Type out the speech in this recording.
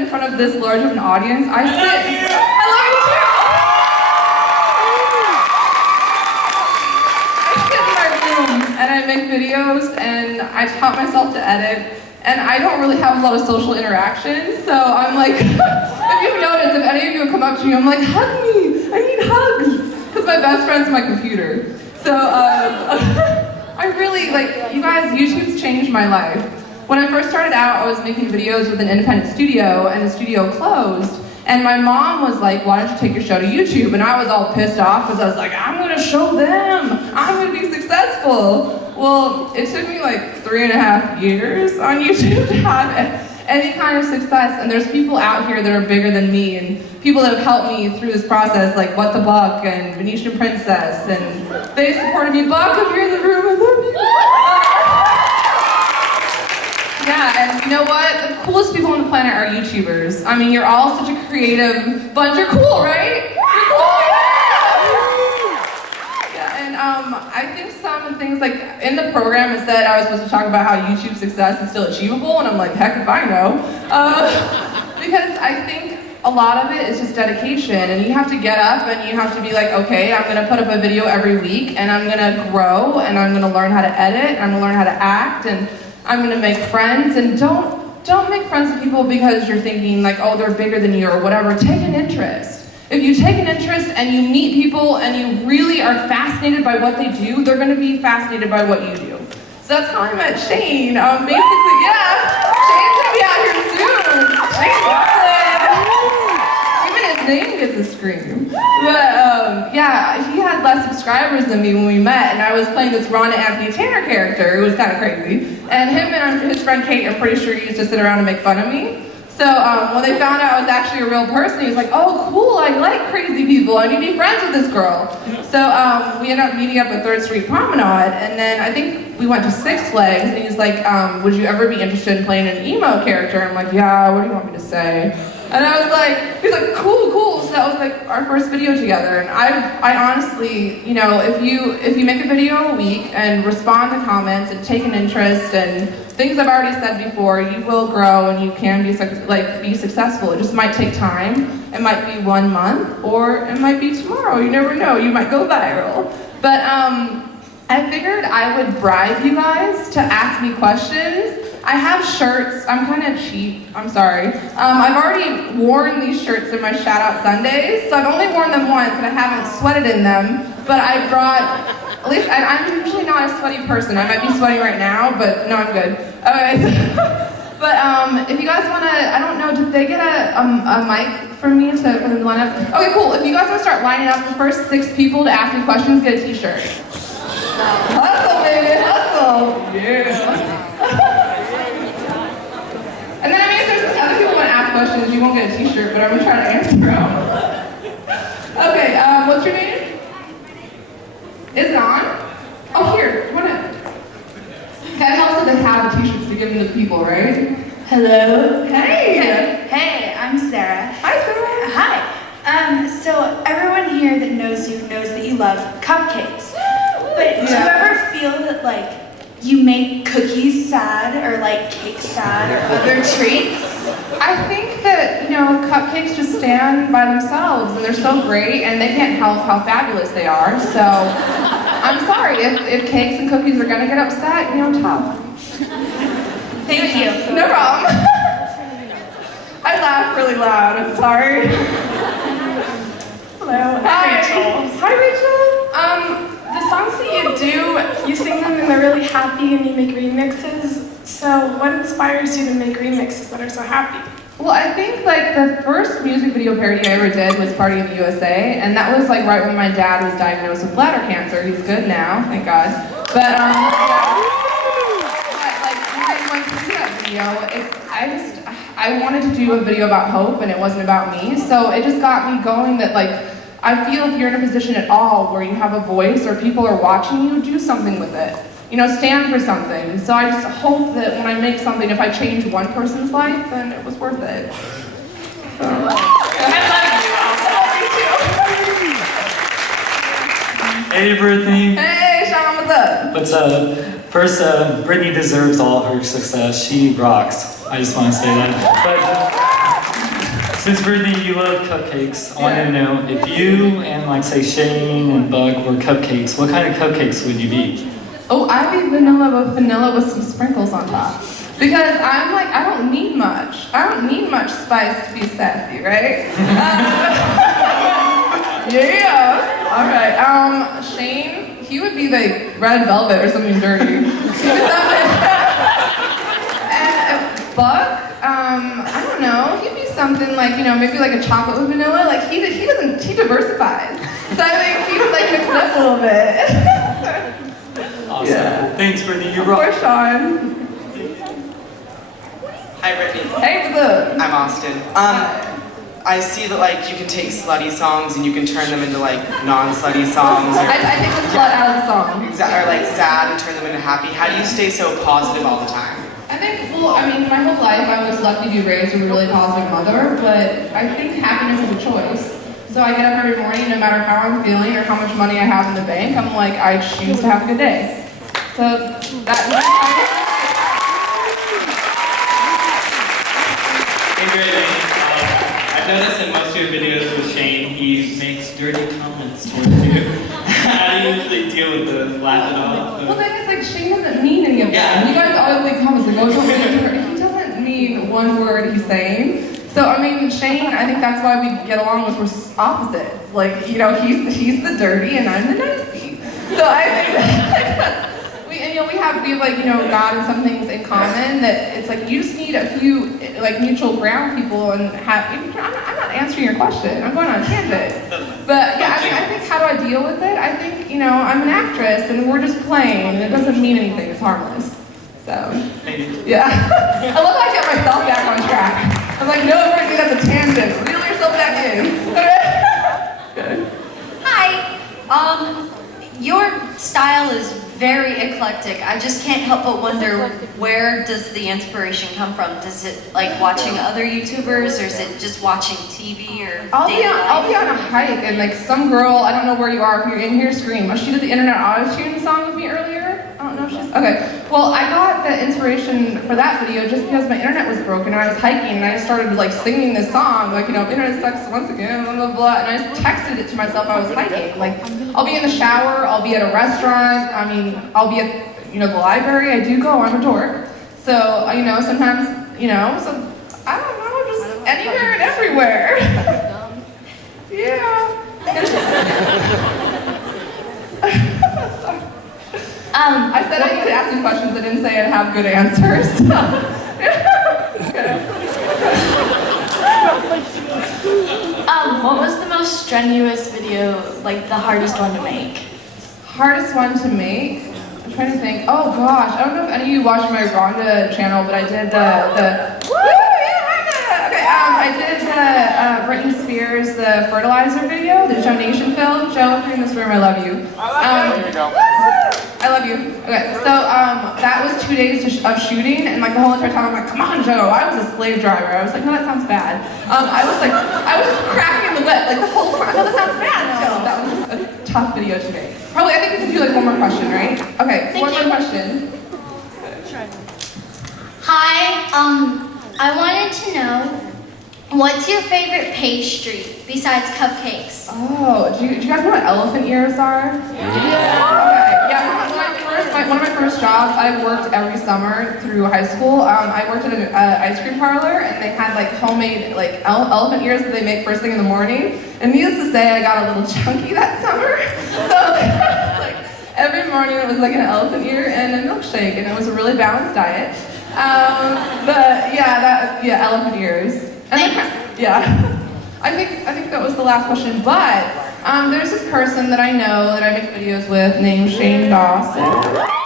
in front of this large of an audience, I love you too! I sit in my room and I make videos and I taught myself to edit, and I don't really have a lot of social interaction, so I'm like, if you've noticed, if any of you would come up to me, I'm like, hug me, I need hugs, because my best friend's my computer. So, I really, you guys, YouTube's changed my life. When I first started out, I was making videos with an independent studio, and the studio closed, and my mom was like, why don't you take your show to YouTube? And I was all pissed off, because I was like, I'm gonna show them, I'm gonna be successful. Well, it took me 3.5 years on YouTube to have any kind of success, and there's people out here that are bigger than me, and people that have helped me through this process, like What the Buck and Venetian Princess, and they supported me. Buck, if you're in the room, I love you. Yeah, and you know what? The coolest people on the planet are YouTubers. I mean, you're all such a creative bunch. You're cool, right? You're cool, yeah, and I think some of the things, in the program it said I was supposed to talk about how YouTube success is still achievable, and I'm like, heck if I know. Because I think a lot of it is just dedication, and you have to get up and you have to be like, okay, I'm gonna put up a video every week, and I'm gonna grow, and I'm gonna learn how to edit, and I'm gonna learn how to act, and I'm gonna make friends. And don't make friends with people because you're thinking oh, they're bigger than you or whatever. Take an interest. If you take an interest and you meet people and you really are fascinated by what they do, they're gonna be fascinated by what you do. So that's how I met Shane. Basically, yeah, Shane's gonna be out here soon. Shane Bartlett. Even his name gets a scream. But yeah, he had less subscribers than me when we met, and I was playing this Ron Anthony Tanner character. It was kind of crazy. And him and his friend Kate, I'm pretty sure, used to sit around and make fun of me. So when they found out I was actually a real person, he was like, oh cool, I like crazy people, I need to be friends with this girl. So we ended up meeting up at 3rd Street Promenade, and then I think we went to Six Flags, and he's like, would you ever be interested in playing an emo character? I'm like, yeah, what do you want me to say? And I was like, he's like, cool, cool. So that was our first video together. And I honestly, if you make a video a week and respond to comments and take an interest and things I've already said before, you will grow and you can be successful. It just might take time. It might be 1 month, or it might be tomorrow. You never know. You might go viral. But I figured I would bribe you guys to ask me questions. I have shirts. I'm kind of cheap. I'm sorry. I've already worn these shirts in my Shout Out Sundays, so I've only worn them once and I haven't sweated in them. But I brought, at least I'm usually not a sweaty person. I might be sweating right now, but no, I'm good. Okay. But if you guys want to, I don't know, did they get a mic from me for them to line up? Okay, cool. If you guys want to start lining up the first 6 people to ask me questions, get a t-shirt. Hustle, baby, hustle. Yeah. And then if there's other people want to ask questions, you won't get a t-shirt, but I'm going to try to answer them. Okay, what's your name? Is it on? Oh, here, you want to... That helps if they have the t-shirts to give them to people, right? Hello. Hey! Hey, I'm Sarah. Hi, Sarah. Hi. So everyone here that knows you knows that you love cupcakes. But do you ever feel that you make cookies sad or cake sad or other treats? I think that, cupcakes just stand by themselves and they're so great and they can't help how fabulous they are. So I'm sorry if cakes and cookies are gonna get upset, tough. Thank you. No problem. I laugh really loud, I'm sorry. Hello, Hi. Rachel. Hi, Rachel. The songs that you do, you sing them and they're really happy and you make remixes. So what inspires you to make remixes that are so happy? Well, I think the first music video parody I ever did was Party in the USA, and that was right when my dad was diagnosed with bladder cancer. He's good now, thank God. But when I did that video, I wanted to do a video about hope, and it wasn't about me. So it just got me going that I feel if you're in a position at all where you have a voice or people are watching you, do something with it. Stand for something. So I just hope that when I make something, if I change one person's life, then it was worth it. So. I love you. Hey, Brittany. Hey, Sean, what's up? What's up? First, Brittany deserves all her success. She rocks. I just want to say that. But Since Brittany, you love cupcakes, I wanted to know if you and like say Shane and Buck were cupcakes, what kind of cupcakes would you be? Oh, I'd be vanilla with some sprinkles on top. Because I'm like, I don't need much. I don't need much spice to be sassy, right? Yeah. All right. Shane, he would be like red velvet or something dirty. And Buck, I don't know. He'd be something like, maybe like a chocolate with vanilla. Like he diversifies. So I think he would like mix it up a little bit. Awesome. Yeah. Thanks, Brittany. You're Of course, Sean. Hi, Brittany. Hey, what's up? I'm Austin. I see that like you can take slutty songs and you can turn them into like non-slutty songs, or, I take the slut out of the song. or like sad and turn them into happy. How do you stay so positive all the time? I think, well, I mean, my whole life I was lucky to be raised with a really positive mother, but I think happiness is a choice. So I get up every morning, no matter how I'm feeling or how much money I have in the bank, I'm like, I choose to have a good day. So Hey Brittany, I've noticed in most of your videos with Shane, he makes dirty comments towards you. How do you usually deal with those? Laugh it off? well, then it's like Shane doesn't mean any of that. You guys always make comments like, oh, don't mean it. He doesn't mean one word he's saying. So I mean, Shane, I think that's why we get along, was we're opposites. Like, he's the dirty and I'm the nicey. So I think we have like, God and some things in common, that it's like you just need a few like mutual ground people and have. I'm not answering your question. I'm going on a tangent. But yeah, I mean, I think how do I deal with it? I think I'm an actress and we're just playing, and it doesn't mean anything. It's harmless. So yeah, I love how I get myself back on track. I was like, no, Brittany, that's a tangent. Reel yourself back in. Good. Hi. Your style is very eclectic. I just can't help but wonder, where does the inspiration come from? Does it like watching other YouTubers, or is it just watching TV or I'll be on a hike and like some girl, I don't know where you are, if you're in here, scream. She did the internet auto-tune song with me earlier. I don't know if she's, okay. Well, I got the inspiration for that video just because my internet was broken and I was hiking and I just started like singing this song, like, internet sucks once again, blah, blah, blah. And I just texted it to myself. I was hiking. Like, I'll be in the shower, I'll be at a restaurant, I'll be at, the library. I do go, I'm a dork. So, sometimes, so, I don't know, just anywhere and everywhere. Yeah. I said I could ask you questions. I didn't say I'd have good answers. What was the most strenuous video, like the hardest one to make? Hardest one to make? I'm trying to think. Oh gosh, I don't know if any of you watch my Rhonda channel, but I did the woo, yeah, Rhonda! Okay, I did the Britney Spears, the fertilizer video, the Joe Nation film. Joe, if you're in this room, I love you. I love you. Okay, so that was 2 days of shooting, and like the whole entire time I'm like, come on, Joe. I was a slave driver. I was like, no, that sounds bad. I was just cracking the whip like the whole time. No, that sounds bad. So that was a tough video to make. Probably, I think we can do like one more question, right? Okay, one more question. Hi, I wanted to know, what's your favorite pastry besides cupcakes? Oh, do you guys know what elephant ears are? Yeah. Okay. Yeah. One of my first jobs, I worked every summer through high school. I worked at an ice cream parlor, and they had like homemade like elephant ears that they make first thing in the morning. And needless to say, I got a little chunky that summer. So like every morning it was like an elephant ear and a milkshake, and it was a really balanced diet. But yeah, elephant ears. And then, yeah. I think that was the last question, but there's this person that I know that I make videos with named Shane Dawson.